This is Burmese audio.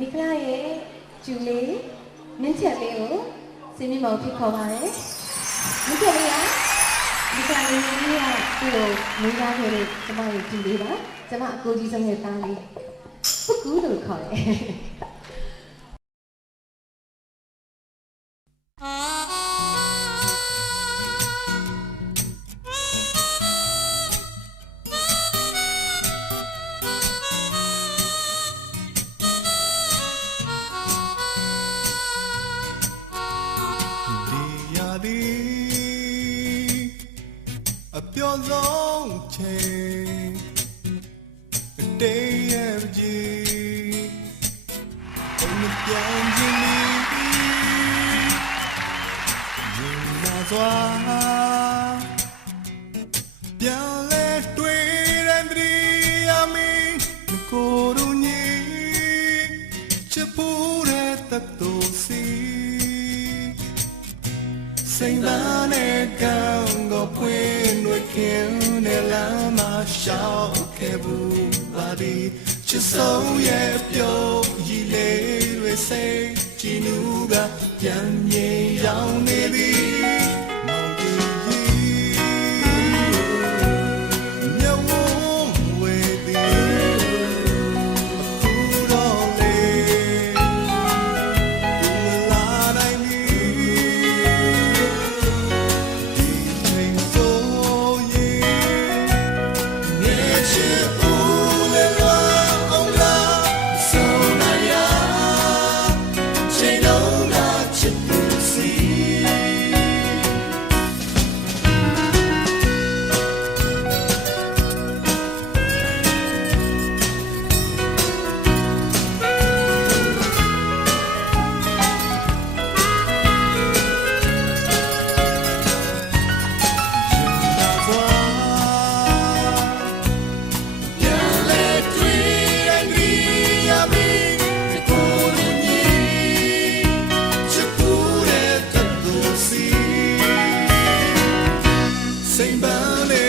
နိကလာရဲ့ကျူလေးမင်းချက်လေးကိုစင်းမြမောင်ဖြစ်ခေါ်ပါတယ်မင်းချက်လေးကဒီကနေ့နေ့ကသူ့ကိုမင်းသားခဲ့တဲ့ကျမရဲ့ကျူလေးပါကျမအကိုကြီးဆုံးရဲ့သားလေးပုကူလို့ခေါ်တယ် အပြောဆုံးချိန်တေးရဲ့ကြီးဘယ်မပြောင်းခြင်းလီယူလာစွာပြန်လဲတွေ့တဲ့တည်းအမီကိုရူညီချစ်ဖို့တဲ့တတူစီစိတ်သားနဲ့ ရှောက်ခဲ့ဘူးပါဒီချစ်ဆုံးရဲ့ပြုံးရည်လေးတွေစိတ်ကြည်နူးကပြန်မြေရောင်နေသည် စိမ်ပန်းလေ